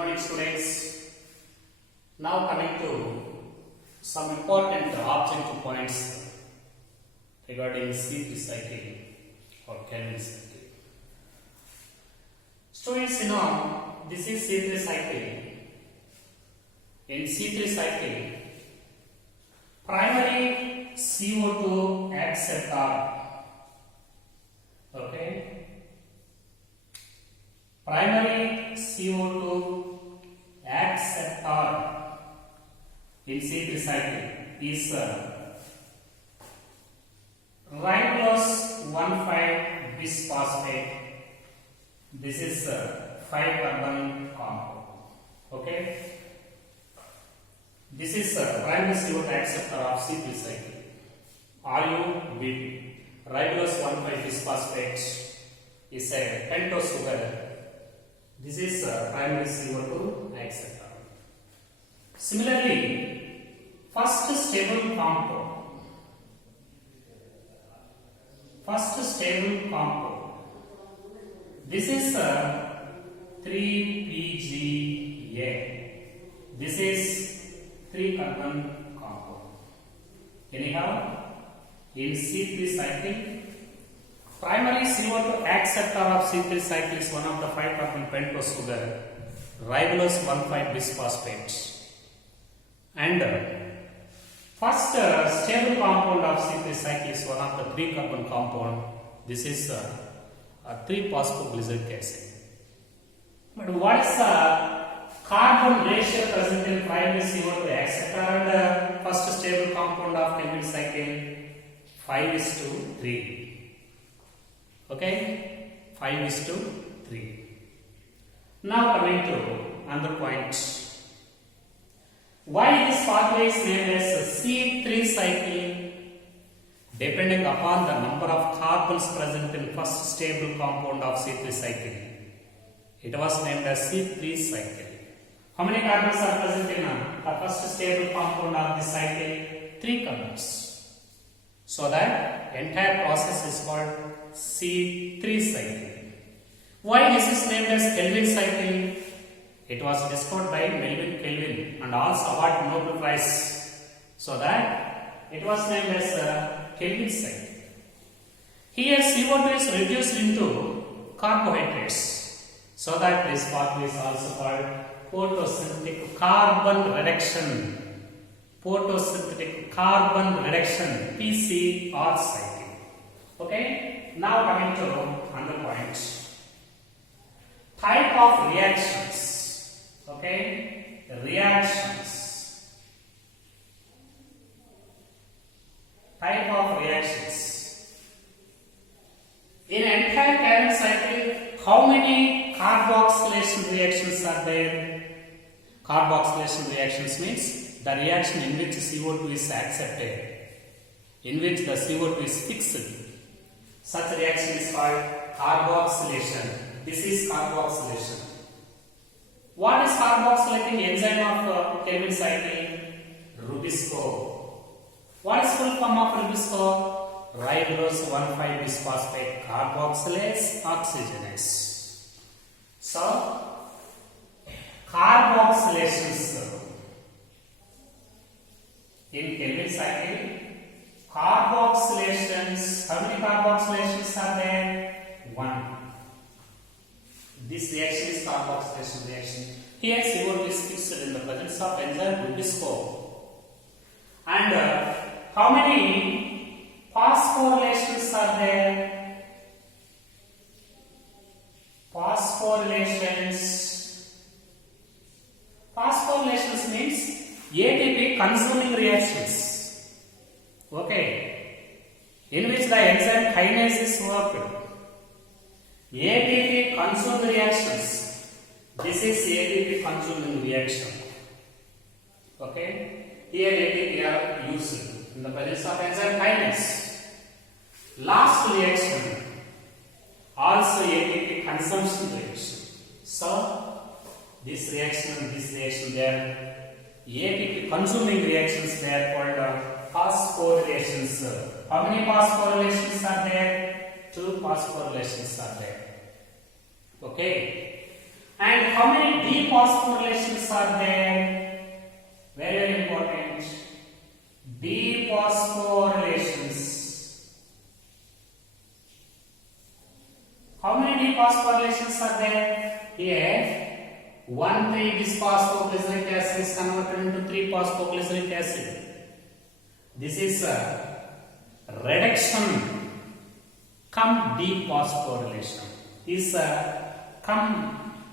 morning, students. Now coming to some important objective points regarding C3 cycle or Kelvin cycle. Students, this is C3 cycle. In C3 cycle, primary CO2 acceptor. Okay. Primary CO2 acceptor in C3 cycle is ribulose 1,5-bisphosphate. This is 5-carbon compound. Okay. This is primary CO2 acceptor of C3 cycle. RUBP, ribulose 1,5-bisphosphate, is a pentose sugar. This is primary CO2 acceptor. Similarly, first stable compound. This is 3PGA. This is 3-carbon compound. Anyhow, in C3 cycle, primary CO2 acceptor of C3 cycle is one of the 5-carbon pentose sugar, ribulose 1,5-bisphosphate. And first stable compound of C3 cycle is one of the 3-carbon compound. This is 3-phosphoglyceric acid. But what is the carbon ratio present in primary CO2 acceptor and first stable compound of Kelvin cycle? 5:3. Okay, 5:3. Now coming to another point. Why this pathway is named as C3 cycle? Depending upon the number of carbons present in first stable compound of C3 cycle, it was named as C3 cycle. How many carbons are present in the first stable compound of this cycle? 3 carbons. So that entire process is called C3 cycle. Why this is named as Kelvin cycle? It was discovered by Melvin Kelvin and also awarded Nobel Prize. So that it was named as Kelvin cycle. Here CO2 is reduced into carbohydrates. So that this pathway is also called photosynthetic carbon reduction. Photosynthetic carbon reduction, PCR cycle. Okay. Now coming to another point. Type of reactions. Okay. Reactions. Type of reactions. In entire Kelvin cycle, how many carboxylation reactions are there? Carboxylation reactions means the reaction in which CO2 is accepted, in which the CO2 is fixed. Such reaction is called carboxylation. This is carboxylation. What is carboxylating enzyme of Kelvin cycle? Rubisco. What is full form of Rubisco? Ribulose 1,5-bisphosphate carboxylase oxygenase. So, carboxylations in Kelvin cycle, carboxylations, how many carboxylations are there? 1. This reaction is carboxylation reaction. Here CO2 is fixed in the presence of enzyme Rubisco. And how many phosphorylations are there? Phosphorylations means ATP consuming reactions. Okay. In which the enzyme kinase is worked. ATP consumed reactions. This is ATP consuming reaction. Okay. Here ATP are used in the presence of enzyme kinase. Last reaction also ATP consumption reaction. So this reaction and this reaction, they are ATP consuming reactions. They are called phosphorylations. How many phosphorylations are there? 2 phosphorylations are there. Okay. And how many dephosphorylations are there? Very, very important. Dephosphorylations. How many dephosphorylations are there? Here, 1,3-bisphosphoglyceric acid is converted into 3-phosphoglyceric acid. This is a reduction cum dephosphorylation. Is a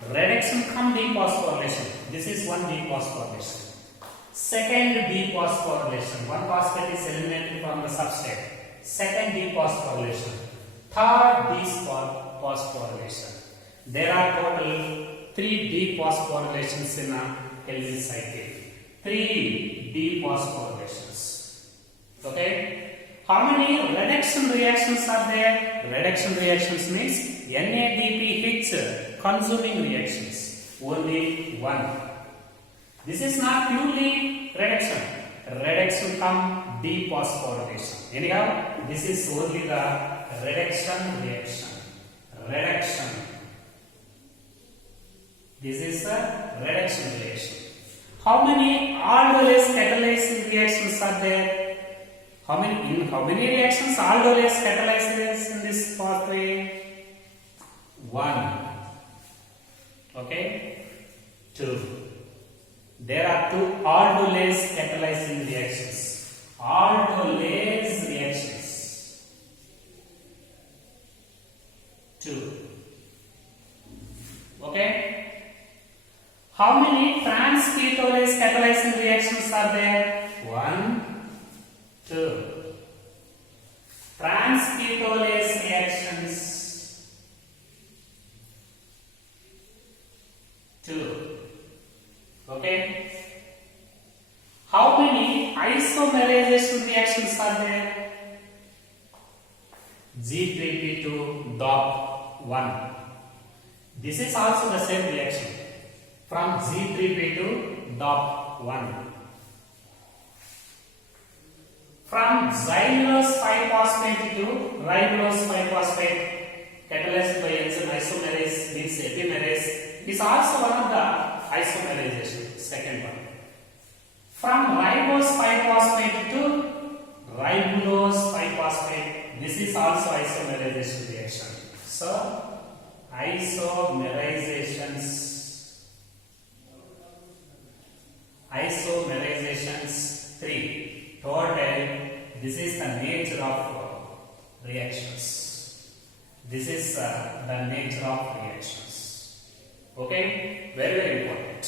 reduction cum dephosphorylation. This is one dephosphorylation. Second dephosphorylation. One phosphate is eliminated from the substrate. Second dephosphorylation. Third dephosphorylation. There are total 3 dephosphorylations in a Kelvin cycle. 3 dephosphorylations. Okay? How many reduction reactions are there? Reduction reactions means NADPH consuming reactions. Only one. This is not purely reduction. Reduction cum dephosphorylation. Anyhow, this is only the reduction reaction. Reduction. This is a reduction reaction. How many aldolase catalyzing reactions are there? How many reactions aldolase catalyzes in this pathway? 1. Okay? 2. There are 2 aldolase catalyzing reactions. Aldolase reactions. 2. Okay? How many trans-ketolase catalyzing reactions are there? 1, 2. Trans-ketolase reactions. 2. Okay. How many isomerization reactions are there? G3P2-DOP1. This is also the same reaction. From G3P2-DOP1. From xylulose 5-phosphate to ribulose 5-phosphate catalyzed by enzyme isomerase means epimerase is also one of the isomerization. Second one. From ribose 5-phosphate to ribulose 5-phosphate, this is also isomerization reaction. So isomerizations 3. Total, this is the nature of reactions. This is the nature of reactions. Okay? Very, very important.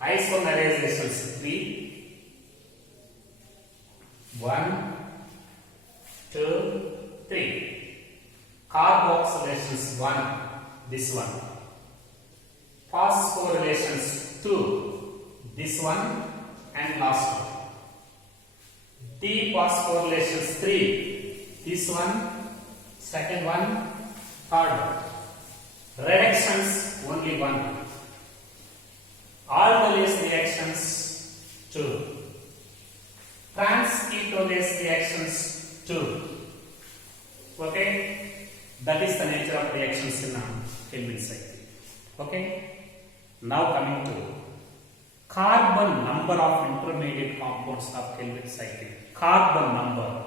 Isomerizations 3. 1, 2, 3. Carboxylations 1. This one. Phosphorylations 2. This one and last one. Dephosphorylations 3. This one, second one, third one. Reductions only 1. Aldolase reactions 2. Trans-ketolase reactions 2. Okay? That is the nature of reactions in a Kelvin cycle. Okay? Now coming to carbon number of intermediate compounds of Kelvin cycle. Carbon number.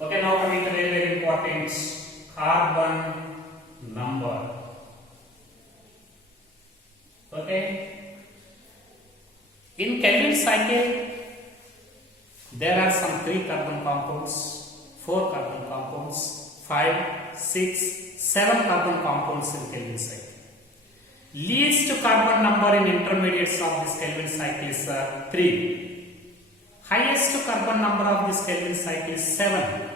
Okay, now coming to very, very important carbon number. Okay. In Kelvin cycle, there are some 3 carbon compounds, 4 carbon compounds, 5, 6, 7 carbon compounds in Kelvin cycle. Least carbon number in intermediates of this Kelvin cycle is 3. Highest carbon number of this Kelvin cycle is 7.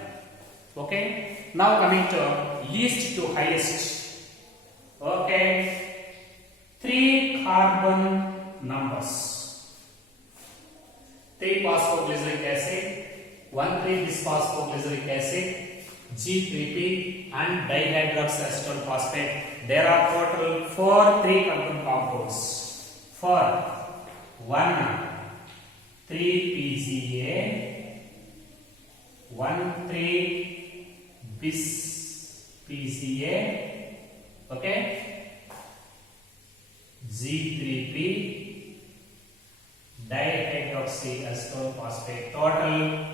Okay. Now coming to least to highest. Okay. 3 carbon numbers. 3-phosphoglyceric acid, 1,3-bisphosphoglyceric acid, G3P and dihydroxyacetyl phosphate. There are total 4 3-carbon compounds. For 1 3-PGA, 1 3-bis-PGA, okay, G3P dihydroxyacetone phosphate. Total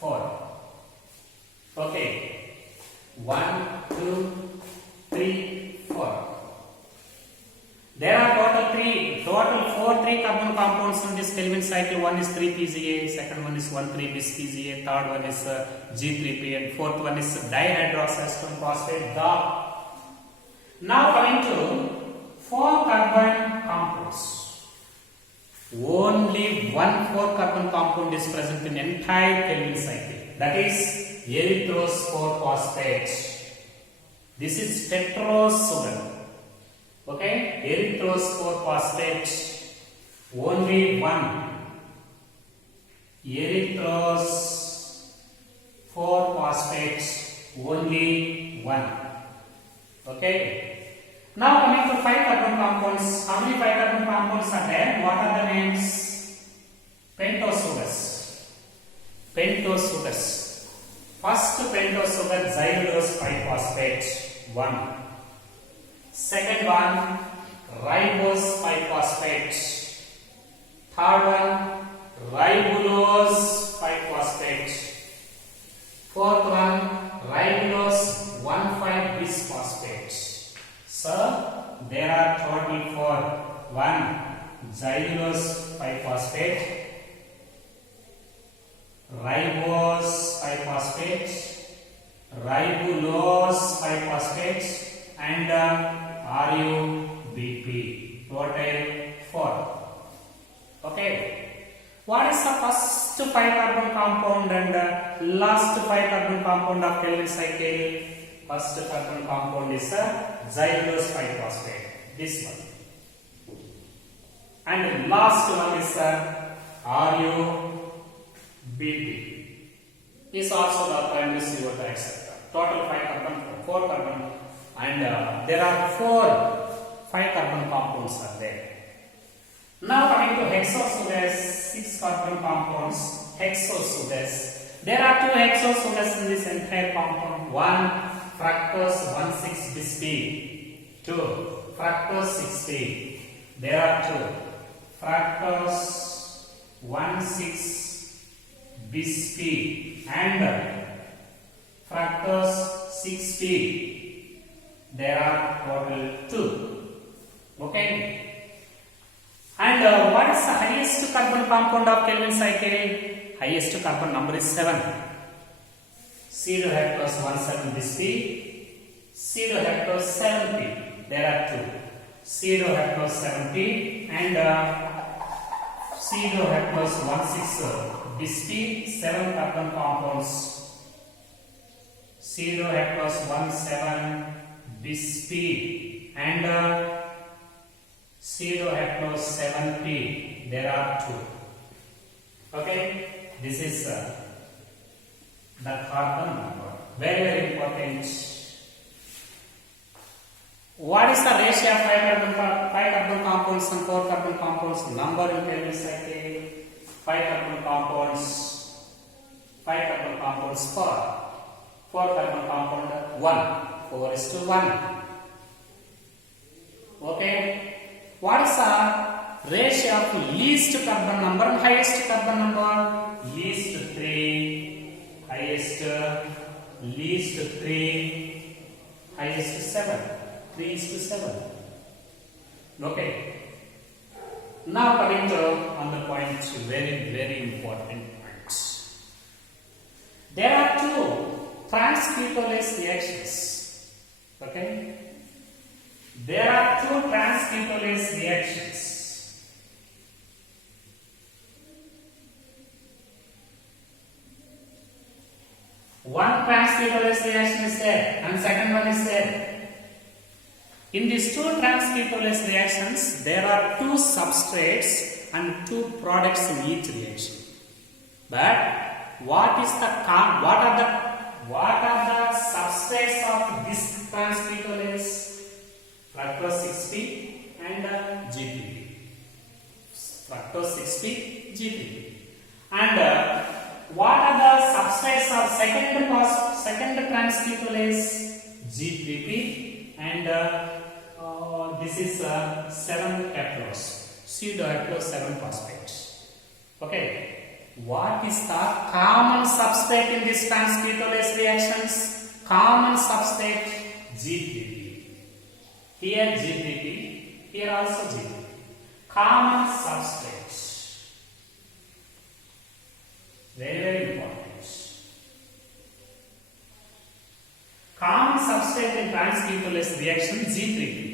4. Okay, 1, 2, 3, 4. There are total 4 3-carbon compounds in this Kelvin cycle. One is 3-PGA, second one is 1,3-bis-PGA, third one is G3P, and fourth one is dihydroxyacetone phosphate. Now coming to 4-carbon compounds. Only one 4-carbon compound is present in entire Kelvin cycle. That is erythrose 4-phosphate. This is tetrose sugar. Okay, erythrose 4-phosphate, only one. Erythrose 4-phosphate, only one. Okay. Now coming to 5-carbon compounds. How many 5-carbon compounds are there? What are the names? Pentose sugars. Pentose sugars. First pentose sugar, xylulose 5-phosphate, 1. Second one, ribose 5-phosphate. Third one, ribulose 5-phosphate. Fourth one, ribulose 1,5-bisphosphate. So there are total 4. 1, xylulose 5-phosphate, ribose 5-phosphate, ribulose 5-phosphate, and RUBP. Total 4. Okay. What is the first 5-carbon compound and last 5-carbon compound of Kelvin cycle? First carbon compound is xylulose 5-phosphate. This one. And last one is RUBP. Is also the primary CO2 etc. Total 5-carbon, 4-carbon. And there are 4 5-carbon compounds are there. Now coming to hexosugars, 6-carbon compounds, hexosugars. There are 2 hexosugars in this entire compound. 1, fructose 1,6-bis-P. 2, fructose 6-P. There are 2, fructose 1,6-bis-P and fructose 6-P. There are total 2. Okay. And what is the highest carbon compound of Kelvin cycle? Highest carbon number is 7. Pseudohexose 1,7-bis-P. Pseudohexose 7P. There are 2. Pseudohexose 7P and pseudohexose 1,6-bis-P. 7 carbon compounds. Pseudohexose 1,7-bis-P and pseudohexose 7P. There are 2. Okay, this is the carbon number. Very important. What is the ratio of 5 carbon compounds and 4 carbon compounds? Number in Kelvin cycle. 5 carbon compounds. 5 carbon compounds for 4 carbon compound 1. 4:1. Okay. What is the ratio of least carbon number and highest carbon number? Least 3, highest, least 3, highest 7. 3:7. Okay. Now coming to another point, very important point. There are 2 trans-ketolase reactions. Okay. There are 2 trans-ketolase reactions. One trans-ketolase reaction is there and second one is there. In these 2 trans-ketolase reactions, there are 2 substrates and 2 products in each reaction. But what are the substrates of this trans-ketolase? Fructose 6P and G3P. Fructose 6P, G3P. And what are the substrates of second trans-ketolase? G3P and this is 7 haplos, pseudohaplos 7 phosphate. Okay. What is the common substrate in this trans-ketolase reactions? Common substrate G3P. Here G3P, here also G3P. Common substrate. Very important. Common substrate in trans-ketolase reaction G3P.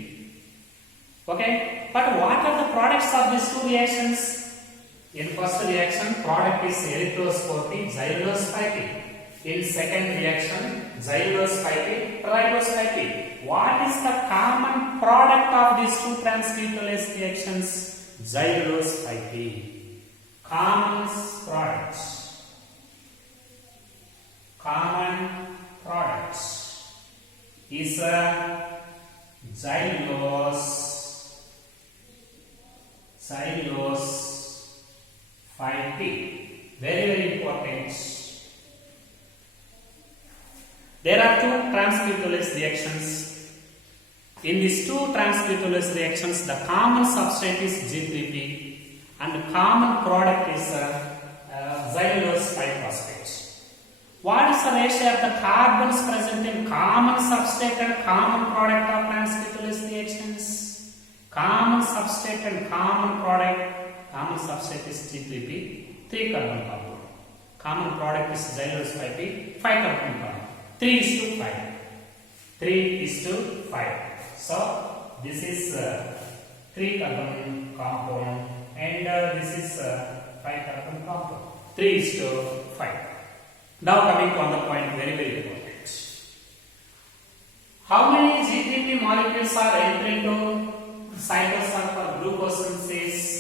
Okay, but what are the products of these two reactions? In first reaction, product is erythrose 4P, xylulose 5P. In second reaction, xylulose 5P, ribose 5P. What is the common product of these two trans-ketolase reactions? Xylulose 5P. Common products. Common products is xylulose 5P. Very important. There are two trans-ketolase reactions. In these two trans-ketolase reactions, the common substrate is G3P and the common product is xylulose 5-phosphate. What is the ratio of the carbons present in common substrate and common product of trans-ketolase reactions? Common substrate and common product. Common substrate is G3P, 3 carbon compound. Common product is xylulose 5P, 5 carbon compound. 3 is to 5. 3 is to 5. So this is 3 carbon compound and this is 5 carbon compound. 3 is to 5. Now coming to another point, very important. How many G3P molecules are entering to cytosol for glucose synthesis?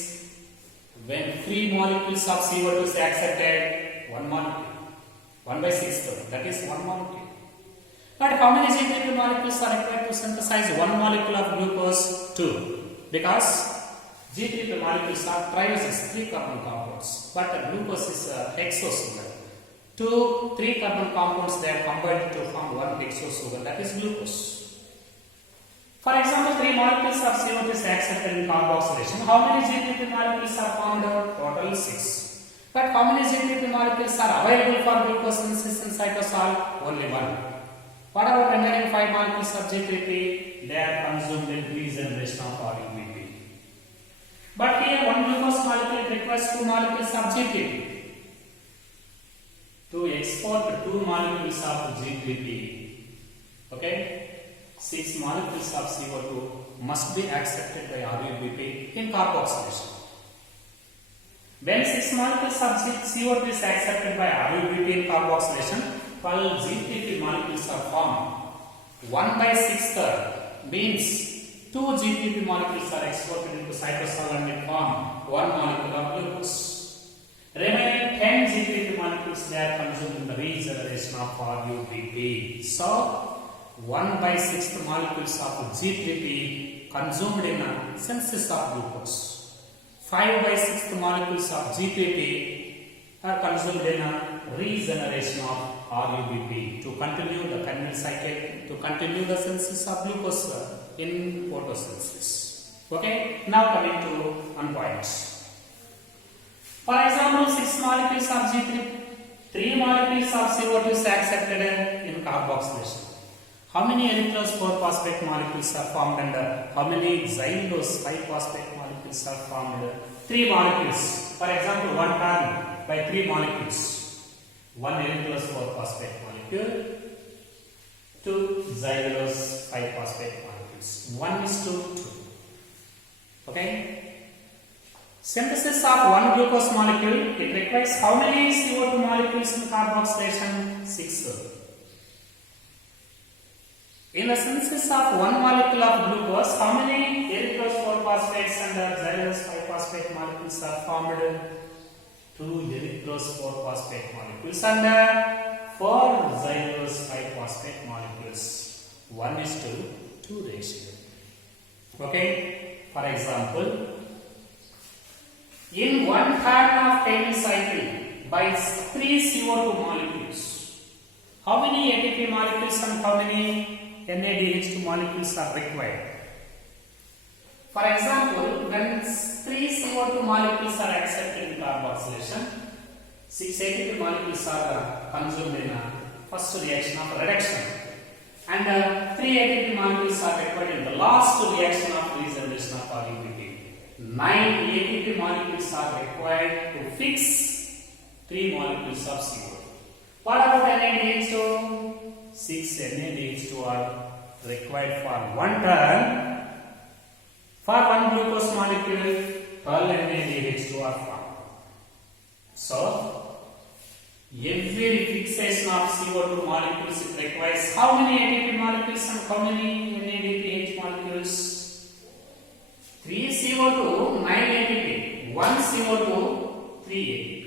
When 3 molecules of CO2 is accepted, 1 molecule, 1/6, that is 1 molecule. But how many G3P molecules are required to synthesize 1 molecule of glucose? 2. Because G3P molecules are trioses, 3 carbon compounds, but the glucose is hexosugar. 3 carbon compounds they are combined to form 1 hexosugar, that is glucose. For example, 3 molecules of CO2 is accepted in carboxylation. How many G3P molecules are formed? Total 6. But how many G3P molecules are available for glucose synthesis in cytosol? Only 1. What about remaining 5 molecules of G3P? They are consumed in regeneration of RUBP. But here 1 glucose molecule requires 2 molecules of G3P. To export 2 molecules of G3P, okay, 6 molecules of CO2 must be accepted by RUBP in carboxylation. When 6 molecules of CO2 is accepted by RUBP in carboxylation, 12 G3P molecules are formed. 1/6 means 2 G3P molecules are exported into cytosol and will form 1 molecule of glucose. Remaining 10 G3P molecules they are consumed in the regeneration of RUBP. So 1/6 molecules of G3P consumed in a synthesis of glucose. 5/6 molecules of G3P are consumed in a regeneration of RUBP to continue the Kernel cycle, to continue the synthesis of glucose in photosynthesis. Okay, now coming to one point. For example, 6 molecules of G3P, 3 molecules of CO2 is accepted in carboxylation. How many erythrose 4-phosphate molecules are formed and how many xylulose 5-phosphate molecules are formed? 3 molecules. For example, 1 carbon by 3 molecules. 1 erythrose 4-phosphate molecule, 2 xylulose 5-phosphate molecules. 1:2. Okay? Synthesis of 1 glucose molecule, it requires how many CO2 molecules in carboxylation? 6. In the synthesis of 1 molecule of glucose, how many erythrose 4-phosphates and xylulose 5-phosphate molecules are formed? 2 erythrose 4-phosphate molecules and 4 xylulose 5-phosphate molecules. 1:2 ratio. Okay? For example, in 1 carbon of Kernel cycle by 3 CO2 molecules, how many ATP molecules and how many NADH2 molecules are required? For example, when 3 CO2 molecules are accepted in carboxylation, 6 ATP molecules are consumed in a first reaction of reduction, and 3 ATP molecules are required in the last reaction of regeneration of RUBP. 9 ATP molecules are required to fix 3 molecules of CO2. What about NADH2? 6 NADH2 are required for 1 turn. For 1 glucose molecule, 12 NADH2 are formed. So, every fixation of CO2 molecules, it requires how many ATP molecules and how many NADPH molecules? 3 CO2, 9 ATP. 1 CO2, 3 ATP.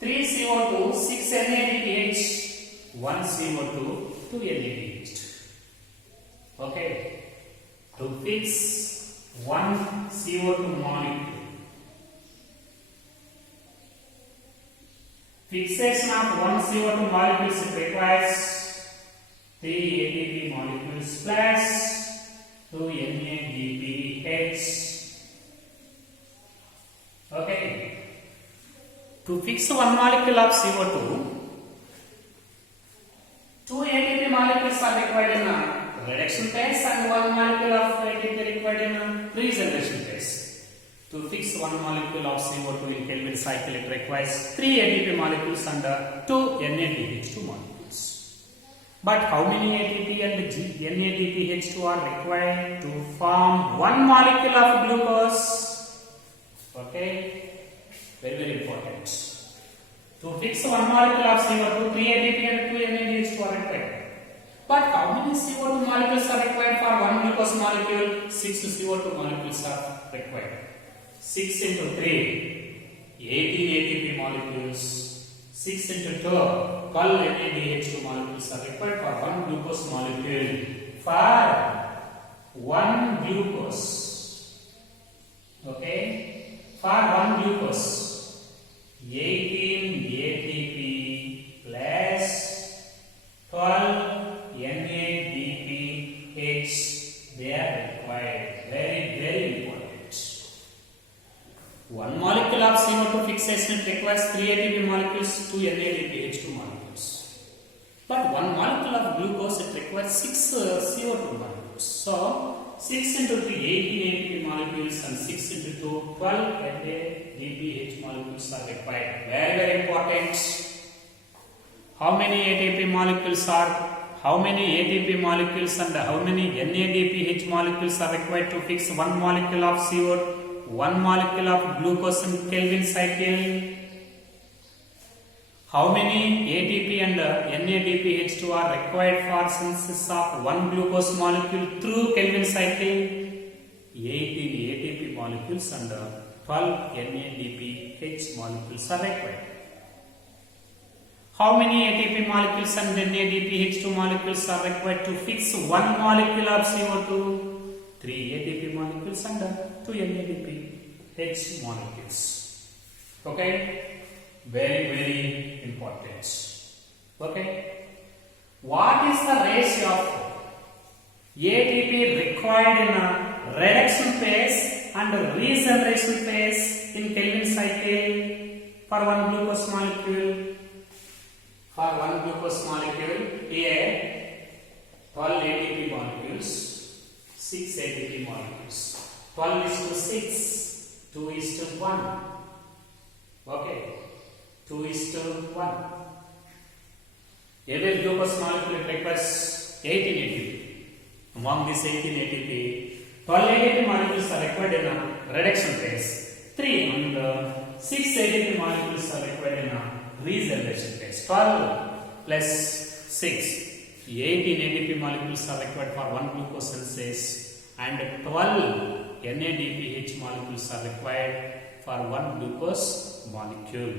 3 CO2, 6 NADPH. 1 CO2, 2 NADH2. Okay. To fix 1 CO2 molecule, fixation of 1 CO2 molecules, it requires 3 ATP molecules plus 2 NADPH. Okay. To fix 1 molecule of CO2, 2 ATP molecules are required in a reduction phase and 1 molecule of ATP required in a regeneration phase. To fix 1 molecule of CO2 in Kelvin cycle, it requires 3 ATP molecules and 2 NADPH2 molecules. But how many ATP and NADPH2 are required to form 1 molecule of glucose? Okay, very important. To fix 1 molecule of CO2, 3 ATP and 2 NADH2 are required. But how many CO2 molecules are required for 1 glucose molecule? 6 CO2 molecules are required. 6 into 3, 18 ATP molecules. 6 into 2, 12 NADH2 molecules are required for 1 glucose molecule. For 1 glucose. Okay? For 1 glucose, 18 ATP plus 12 NADPH, they are required. Very important. 1 molecule of CO2 fixation requires 3 ATP molecules, 2 NADPH2 molecules. But 1 molecule of glucose, it requires 6 CO2 molecules. So, 6 into 3, 18 ATP molecules, and 6 into 2, 12 NADPH molecules are required. Very important. How many ATP molecules and how many NADPH molecules are required to fix 1 molecule of CO2, 1 molecule of glucose in Kelvin cycle? How many ATP and NADPH2 are required for synthesis of 1 glucose molecule through Kelvin cycle? 18 ATP molecules and 12 NADPH molecules are required. How many ATP molecules and NADPH2 molecules are required to fix 1 molecule of CO2? 3 ATP molecules and 2 NADPH molecules. Okay? Very important. Okay? What is the ratio of ATP required in a reduction phase and regeneration phase in Kelvin cycle for 1 glucose molecule? For 1 glucose molecule, here 12 ATP molecules, 6 ATP molecules. 12 is to 6, 2 is to 1. Okay, 2 is to 1. Every glucose molecule requires 18 ATP. Among these 18 ATP, 12 ATP molecules are required in a reduction phase. 3 and 6 ATP molecules are required in a regeneration phase. 12 plus 6, 18 ATP molecules are required for 1 glucose synthesis and 12 NADPH molecules are required for 1 glucose molecule.